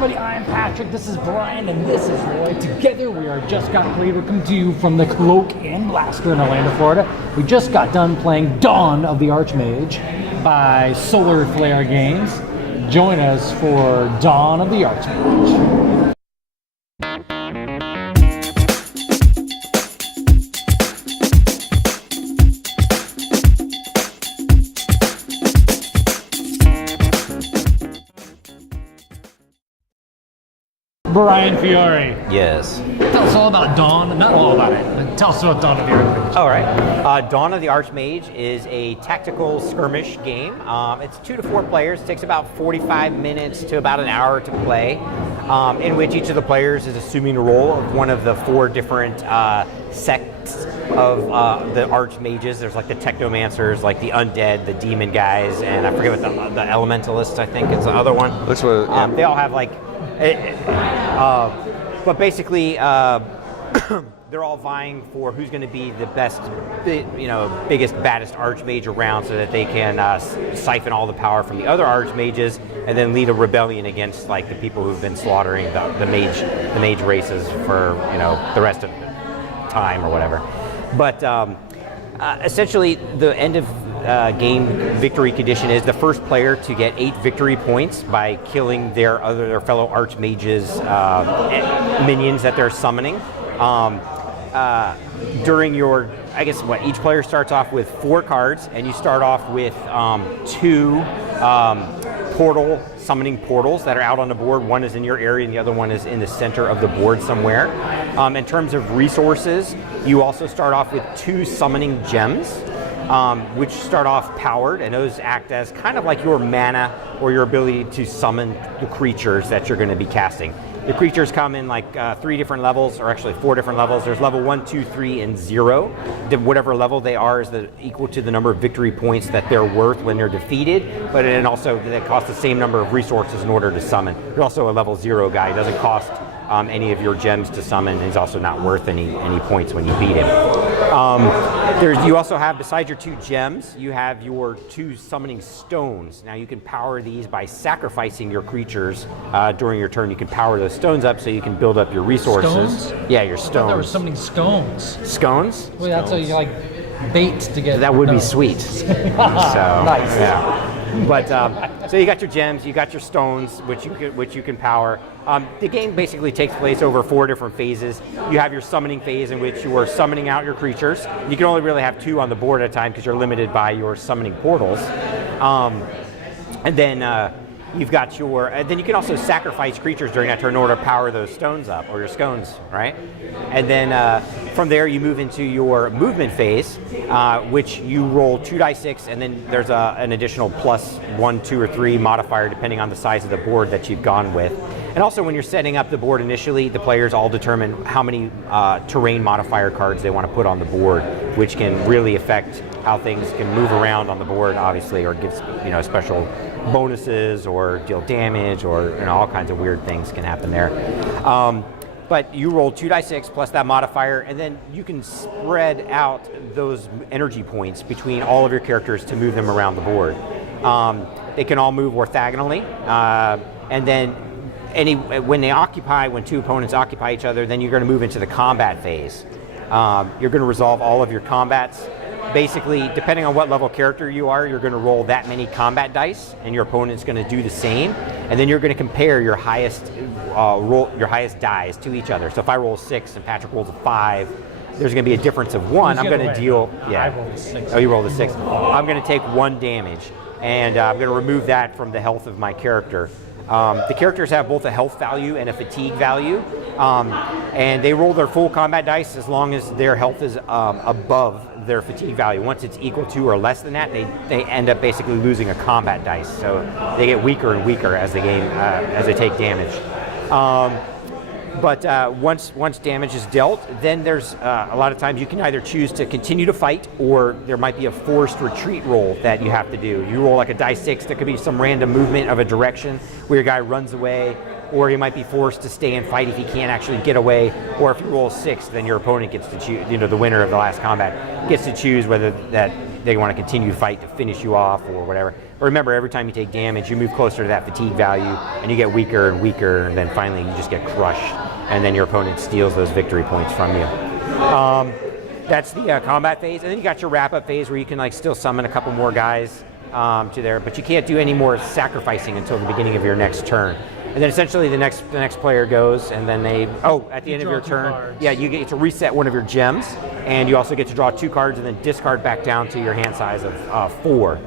everybody, I'm Patrick, this is Brian, and this is Lloyd. Together we are Just Got Played. We come to you from the Cloak and Blaster in Orlando, Florida. We just got done playing Dawn of the ArchMage by SolarFlare Games. Join us for Dawn of the ArchMage. Brian Fiore. Yes. Tell us all about Dawn, not all about it, but tell us about Dawn of the ArchMage. All right. Dawn of the ArchMage is a tactical skirmish game. It's 2 to 4 players. It takes about 45 minutes to about an hour to play, in which each of the players is assuming the role of one of the 4 different sects of the Archmages. There's like the Technomancers, like the Undead, the Demon guys, and I forget what the Elementalists, I think, is the other one. That's what, yeah. They all have like... but basically, they're all vying for who's going to be the best, biggest, baddest Archmage around, so that they can siphon all the power from the other Archmages, and then lead a rebellion against like the people who've been slaughtering the mage races for the rest of time or whatever. But essentially, the end of game victory condition is the first player to get 8 victory points by killing their fellow Archmages minions that they're summoning. During your, each player starts off with 4 cards, and you start off with 2 summoning portals that are out on the board. One is in your area and the other one is in the center of the board somewhere. In terms of resources, you also start off with 2 summoning gems, which start off powered, and those act as kind of like your mana or your ability to summon the creatures that you're going to be casting. The creatures come in like 3 different levels, or actually 4 different levels. There's level 1, 2, 3, and 0. Whatever level they are is equal to the number of victory points that they're worth when they're defeated, but then also they cost the same number of resources in order to summon. There's also a level 0 guy. It doesn't cost any of your gems to summon. He's also not worth any points when you beat him. You also have, besides your 2 gems, you have your 2 summoning stones. Now you can power these by sacrificing your creatures during your turn. You can power those stones up so you can build up your resources. Stones? Yeah, your stones. There were summoning stones. Scones? Well, that's how you like bait to get. That would be sweet. So, nice. Yeah. But so you got your gems, you got your stones, which you can power. The game basically takes place over 4 different phases. You have your summoning phase, in which you are summoning out your creatures. You can only really have 2 on the board at a time because you're limited by your summoning portals. And then you've got your. Then you can also sacrifice creatures during that turn in order to power those stones up, or your scones, right? And then from there you move into your movement phase, which you roll 2d6, and then there's an additional +1, 2, or 3 modifier depending on the size of the board that you've gone with. And also, when you're setting up the board initially, the players all determine how many terrain modifier cards they want to put on the board, which can really affect how things can move around on the board, obviously, or give special bonuses or deal damage, or all kinds of weird things can happen there. But you roll 2d6 plus that modifier, and then you can spread out those energy points between all of your characters to move them around the board. They can all move orthogonally, and then when 2 opponents occupy each other, then you're going to move into the combat phase. You're going to resolve all of your combats. Basically, depending on what level character you are, you're going to roll that many combat dice, and your opponent's going to do the same. And then you're going to compare your highest dice to each other. So if I roll 6 and Patrick rolls a 5, there's going to be a difference of 1. I'm going to deal. Yeah. I rolled a 6. Oh, you rolled a 6. I'm going to take 1 damage, and I'm going to remove that from the health of my character. The characters have both a health value and a fatigue value, and they roll their full combat dice as long as their health is above their fatigue value. Once it's equal to or less than that, they end up basically losing a combat dice. So they get weaker and weaker as the game as they take damage. But once damage is dealt, then there's a lot of times you can either choose to continue to fight, or there might be a forced retreat roll that you have to do. You roll like a die 6, there could be some random movement of a direction where your guy runs away, or he might be forced to stay and fight if he can't actually get away, or if you roll 6, then your opponent gets to choose, the winner of the last combat gets to choose whether that they want to continue to fight to finish you off or whatever. But remember, every time you take damage, you move closer to that fatigue value, and you get weaker and weaker, and then finally you just get crushed, and then your opponent steals those victory points from you. That's the combat phase, and then you got your wrap-up phase where you can like still summon a couple more guys to there, but you can't do any more sacrificing until the beginning of your next turn. And then essentially the next player goes, and then at the end of your turn, you get to reset one of your gems, and you also get to draw 2 cards and then discard back down to your hand size of 4.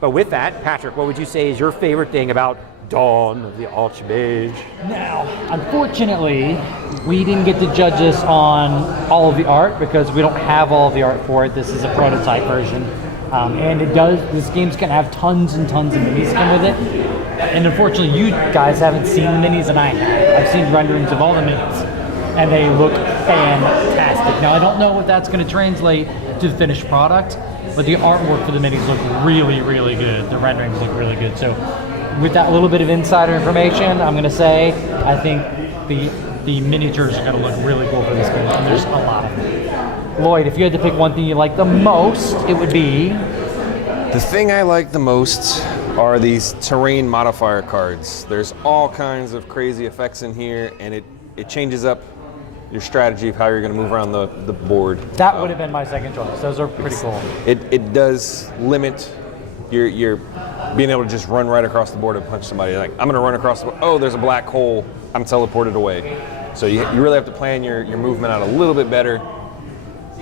But with that, Patrick, what would you say is your favorite thing about Dawn of the ArchMage? Now, unfortunately, we didn't get to judge this on all of the art because we don't have all of the art for it. This is a prototype version. And this game's gonna have tons and tons of minis come with it. And unfortunately, you guys haven't seen the minis, and I have. I've seen renderings of all the minis, and they look fantastic. Now, I don't know if that's gonna translate to the finished product, but the artwork for the minis look really, really good. The renderings look really good. So with that little bit of insider information, I'm gonna say, I think the miniatures are gonna look really cool for this game, and there's a lot of them. Lloyd, if you had to pick one thing you like the most, it would be? The thing I like the most are these terrain modifier cards. There's all kinds of crazy effects in here, and it changes up your strategy of how you're going to move around the board. That would have been my second choice. Those are pretty cool. It does limit your being able to just run right across the board and punch somebody. Like, I'm going to run across the board. Oh, there's a black hole. I'm teleported away. So you really have to plan your movement out a little bit better.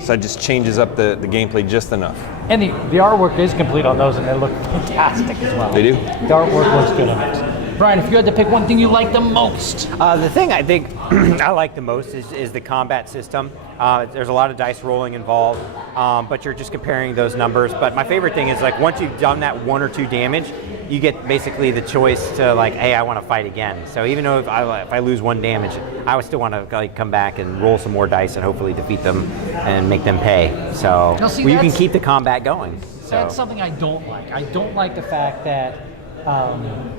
So that just changes up the gameplay just enough. And the artwork is complete on those, and they look fantastic as well. They do. The artwork looks good on it. Brian, if you had to pick one thing you like the most. The thing I think I like the most is the combat system. There's a lot of dice rolling involved, but you're just comparing those numbers. But my favorite thing is like once you've done that 1 or 2 damage, you get basically the choice to like, hey, I want to fight again. So even though if I lose 1 damage, I would still want to like come back and roll some more dice and hopefully defeat them and make them pay. So you can keep the combat going. So That's something I don't like. I don't like the fact that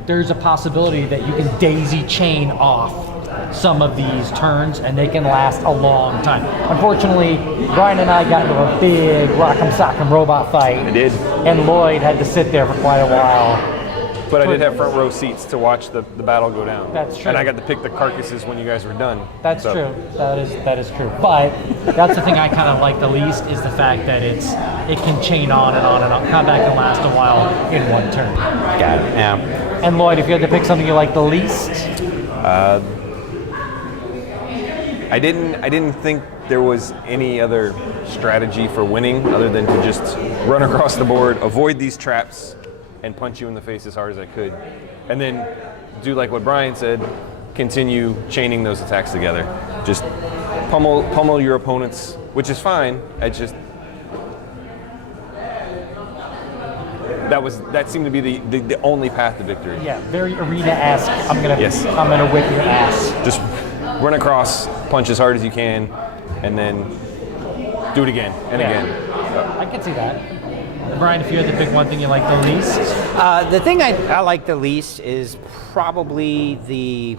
there's a possibility that you can daisy chain off some of these turns and they can last a long time. Unfortunately, Brian and I got into a big rock'em sock'em robot fight. I did. And Lloyd had to sit there for quite a while. But I did have front row seats to watch the battle go down. That's true. And I got to pick the carcasses when you guys were done. That's true. That is true. But that's the thing I kind of like the least is the fact that it can chain on and on and on. Combat can last a while in 1 turn. got it. Yeah. And Lloyd, if you had to pick something you like the least, I didn't think there was any other strategy for winning other than to just run across the board, avoid these traps, and punch you in the face as hard as I could. And then do like what Brian said, continue chaining those attacks together. Just pummel your opponents, which is fine. That seemed to be the only path to victory. yeah, very arena-esque. I'm gonna whip your ass. Just run across, punch as hard as you can, and then do it again and again. I can see that. Brian, if you had to pick one thing you like the least, The thing I like the least is probably the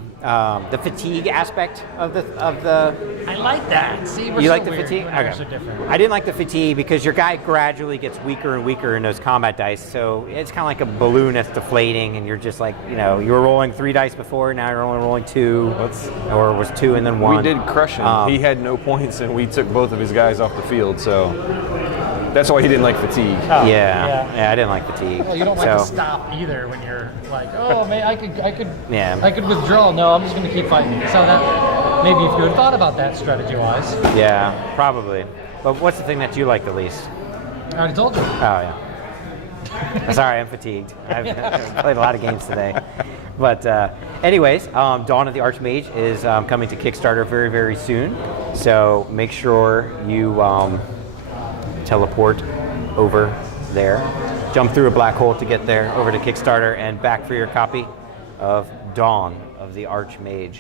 fatigue aspect of the. I like that. See, we're You so like the weird fatigue? when ours are different. I didn't like the fatigue because your guy gradually gets weaker and weaker in those combat dice. So it's kind of like a balloon that's deflating, and you're just like, you were rolling 3 dice before, now you're only rolling 2, or it was 2 and then 1. We did crush him. He had no points, and we took both of his guys off the field. So that's why he didn't like fatigue. Oh, Yeah, I didn't like fatigue. Well, you don't like to stop either when you're like, oh man, I Yeah. could withdraw. No, I'm just going to keep fighting. So that maybe if you had thought about that strategy-wise. Yeah, probably. But what's the thing that you like the least? I already told you. Oh, yeah. Sorry, I'm fatigued. I've played a lot of games today. But anyways, Dawn of the ArchMage is coming to Kickstarter very, very soon. So make sure you teleport over there, jump through a black hole to get there, over to Kickstarter, and back for your copy of Dawn of the ArchMage.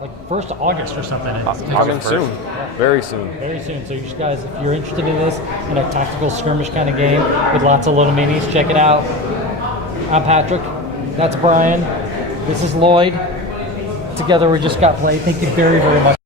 Like 1st of August or something. Coming soon. Very soon. Very soon. So you guys, if you're interested in this, in a tactical skirmish kind of game with lots of little minis, check it out. I'm Patrick. That's Brian. This is Lloyd. Together we just got played. Thank you very, very much.